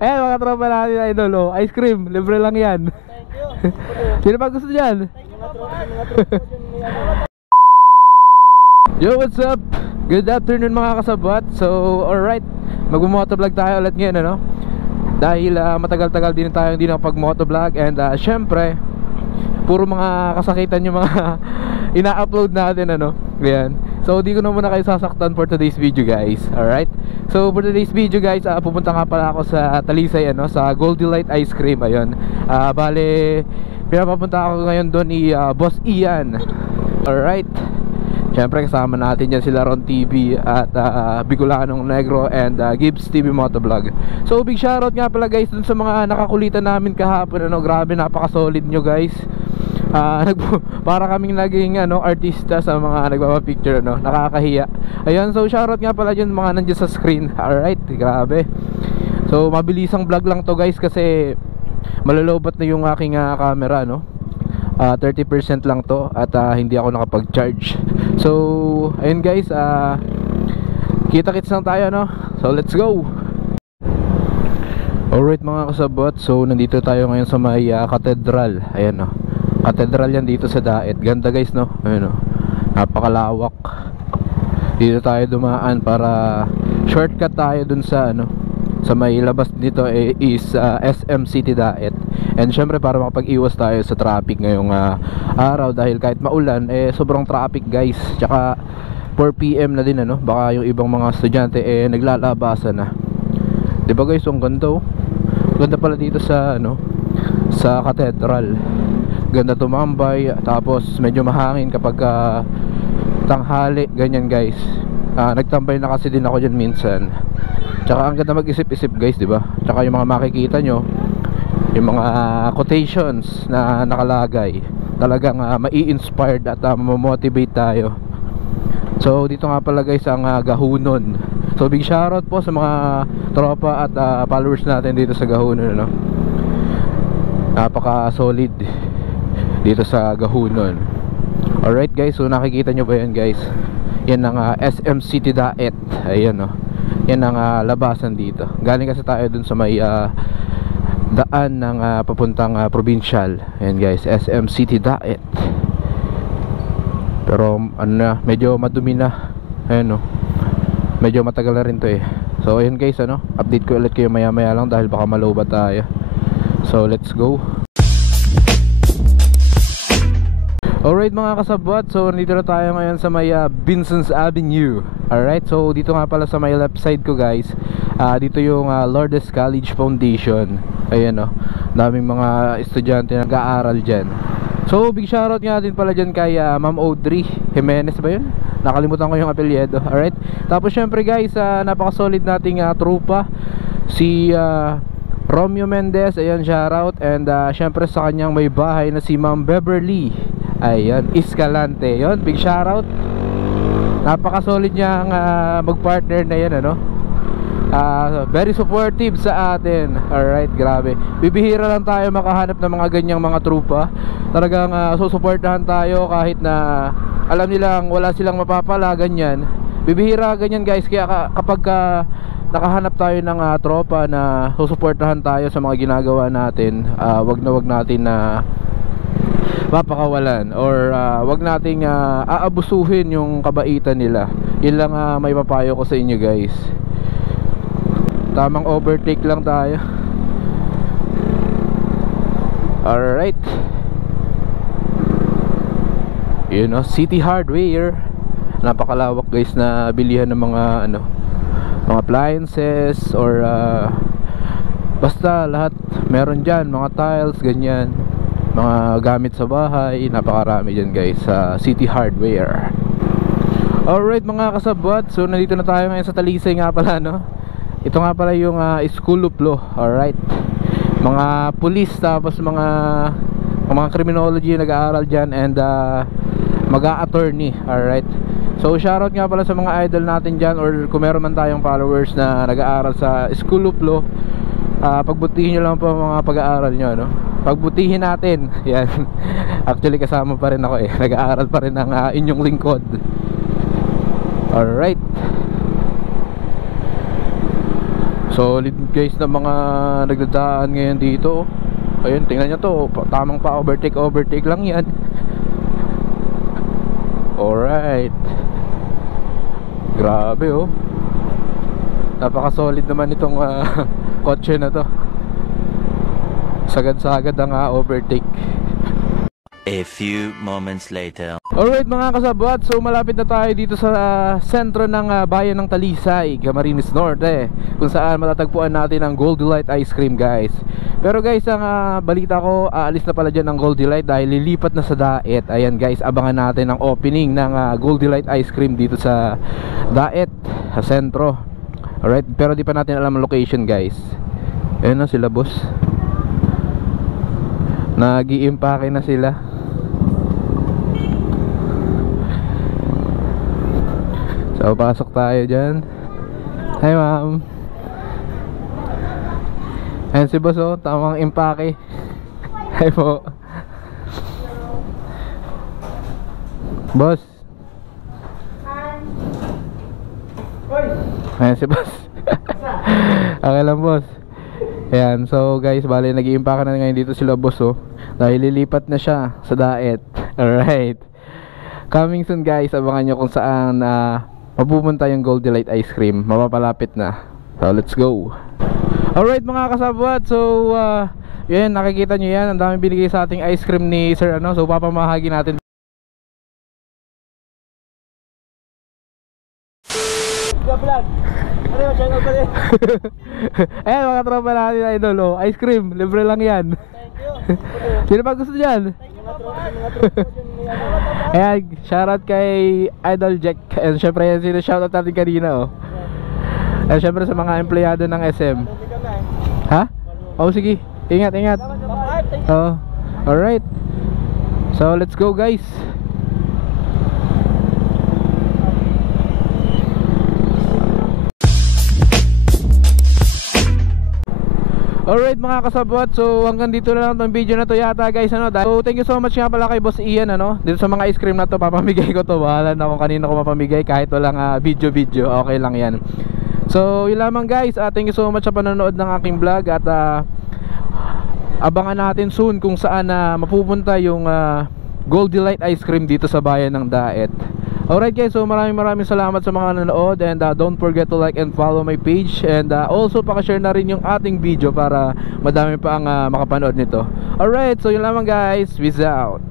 Ayan mga tropa natin idol, oh. Ice cream, libre lang yan. Sino pa gusto dyan? Yo, what's up? Good afternoon mga kasabot. So, alright, mag-motovlog tayo ulit ngayon, ano? Dahil matagal-tagal din tayo hindi nakapag-motovlog. And syempre, puro mga kasakitan yung mga ina-upload natin, ano? Ayan. So, di ko na muna kayo sasaktan for today's video, guys. Alright? So, for today's video, guys, pupunta nga pala ako sa Talisay, ano? Sa Gold Delight Ice Cream. Ayun. Bale, pinapapunta ako ngayon doon ni Boss Ian. Alright? Siyempre kasama natin dyan sila Ron TV at Bicolanong Negro and Gibbs TV Motovlog. So big shoutout nga pala guys dun sa mga nakakulitan namin kahapon, ano, grabe napaka-solid nyo guys. Para kaming naging artista sa mga nagpapapicture, no? Nakakahiya. Ayun, so shoutout nga pala dyan mga nandiyan sa screen. Alright, grabe. So mabilisang vlog lang to guys kasi malalobat na yung aking camera, no? 30% lang to at hindi ako nakapag-charge. So ayun guys, kita-kits lang tayo, no? So let's go. Alright mga kasabot, so nandito tayo ngayon sa may Cathedral. Ayan, no? Cathedral yan dito sa Daet. Ganda guys, no? Ayan, no? Napakalawak. Dito tayo dumaan para shortcut tayo dun sa sa may labas dito is SM City Daet. And syempre para makapag-iwas tayo sa traffic ngayong araw dahil kahit maulan sobrang traffic guys. Tsaka 4 PM na din, ano? Baka yung ibang mga estudyante naglalabasan na. 'Di ba guys, ang ganda, oh. Ganda pala dito sa sa Cathedral. Ganda tumambay, tapos medyo mahangin kapag tanghali, ganyan guys. Nagtambay na kasi din ako diyan minsan. Tsaka ang ganda mag-isip-isip guys, di ba? Tsaka yung mga makikita nyo, yung mga quotations na nakalagay, talagang mai-inspired at ma-motivate tayo. So dito nga pala guys ang Gahunon. So big shoutout po sa mga tropa at followers natin dito sa Gahunon, no? Napaka solid dito sa Gahunon. Alright guys, so nakikita nyo ba yan guys? Yan ang SM City Daet. Ayan, no? Yan ang labasan dito. Galing kasi tayo dun sa may daan ng papuntang provincial. Ayan guys, SM City Daet. Pero medyo madumi na. Ayan, no? Medyo matagal na rin to eh. So ayun guys, update ko ulit kayo maya maya lang dahil baka malobat tayo. So let's go. Alright mga kasabot, so nandito na tayo ngayon sa may Vincent's Avenue. Alright, so dito nga pala sa may left side ko guys, dito yung Lourdes College Foundation. Ayan, daming mga estudyante na nag-aaral dyan. So big shoutout nga din pala dyan kay Ma'am Audrey Jimenez ba yun? Nakalimutan ko yung apelyido. Alright, tapos syempre guys, napaka-solid nating trupa. Si Romeo Mendez, ayan, shoutout. And syempre sa kanyang may bahay na si Ma'am Beverly, ayan, Escalante. Yun, big shoutout. Napaka-solid niyang mag-partner na yan, very supportive sa atin. Alright, grabe. Bibihira lang tayo makahanap ng mga ganyang mga trupa. Talagang susuportahan tayo kahit na alam nilang wala silang mapapala, ganyan. Bibihira ganyan guys. Kaya kapag nakahanap tayo ng tropa na susuportahan tayo sa mga ginagawa natin, wag natin na mapakawalan or wag nating aabusuhin yung kabaitan nila. Yun lang may papayo ko sa inyo guys. Tamang overtake lang tayo. Alright, City Hardware. Napakalawak guys na bilihan ng mga mga appliances or basta lahat meron dyan, mga tiles, ganyan, mga gamit sa bahay. Napakarami dyan guys sa City Hardware. Alright mga kasabot, so nandito na tayo ngayon sa Talisay nga pala, Ito nga pala yung School of Law. Alright, mga police, tapos mga criminology nag-aaral dyan, and mag-a-attorney. Alright, so shoutout nga pala sa mga idol natin dyan, or kung meron man tayong followers na nag-aaral sa School of Law, pagbutihin nyo lang po mga pag-aaral nyo, pagbutihin natin. Yan. Actually kasama pa rin ako nag-aaral pa rin ang inyong lingkod. Alright, Solid guys na mga nagdadaan ngayon dito. Ayun, tingnan nyo to, tamang pa overtake lang yan. Alright. Grabe oh. Napaka-solid naman itong kotse na to. Sagad-sagad ang overtake. A few moments later. Alright mga kasabwat, so malapit na tayo dito sa sentro ng bayan ng Talisay, Camarines Norte, kung saan matatagpuan natin ang Gold Delight Ice Cream guys. Pero guys, ang balita ko, aalis na pala dyan ng Gold Delight dahil lilipat na sa Daet. Ayan guys, abangan natin ang opening ng Gold Delight Ice Cream dito sa Daet, sa sentro. Alright, pero di pa natin alam ang location guys. Ayan na sila boss, nag-i-impake na sila. So pasok tayo dyan. Hi ma'am. Ayan si boss oh, tamang impake. Hi po boss. Ayan si boss. Okay lang boss. Ayan, so guys, bali nag-i-impake na ngayon dito sila boss oh, dahil lilipat na siya sa Daet. Alright, coming soon guys, abangan nyo kung saan mapupunta yung Gold Delight Ice Cream. Mapapalapit na. So let's go. Alright mga kasabwat, so yan, nakikita nyo yan, ang dami binigay sa ating ice cream ni Sir ano. So papamahagi natin. Vlog. Ano yung channel pa rin? Ayan mga tropa natin idol oh, ice cream, libre lang yan. Thank you. Sino pa gusto dyan? Ayan, shoutout kay Idol Jack. And syempre yan, sino shoutout natin kanina oh. And syempre sa mga empleyado ng SM. Ha? Oh sige, ingat. Oh, alright. So let's go guys. Alright mga kasabwat, so hanggang dito na lang itong video na to yata guys ano. So thank you so much nga pala kay Boss Ian ano, dito sa mga ice cream na to, papamigay ko to. Bahala na kung kanino ko mapamigay, kahit walang video, okay lang yan. So yun lamang guys, thank you so much sa panonood ng aking vlog. At abangan natin soon kung saan mapupunta yung Gold Delight Ice Cream dito sa bayan ng Daet. Alright guys, so maraming salamat sa mga nanonood. And don't forget to like and follow my page. And also pakishare na rin yung ating video para madami pa ang makapanood nito. Alright, so yun lamang guys, peace out.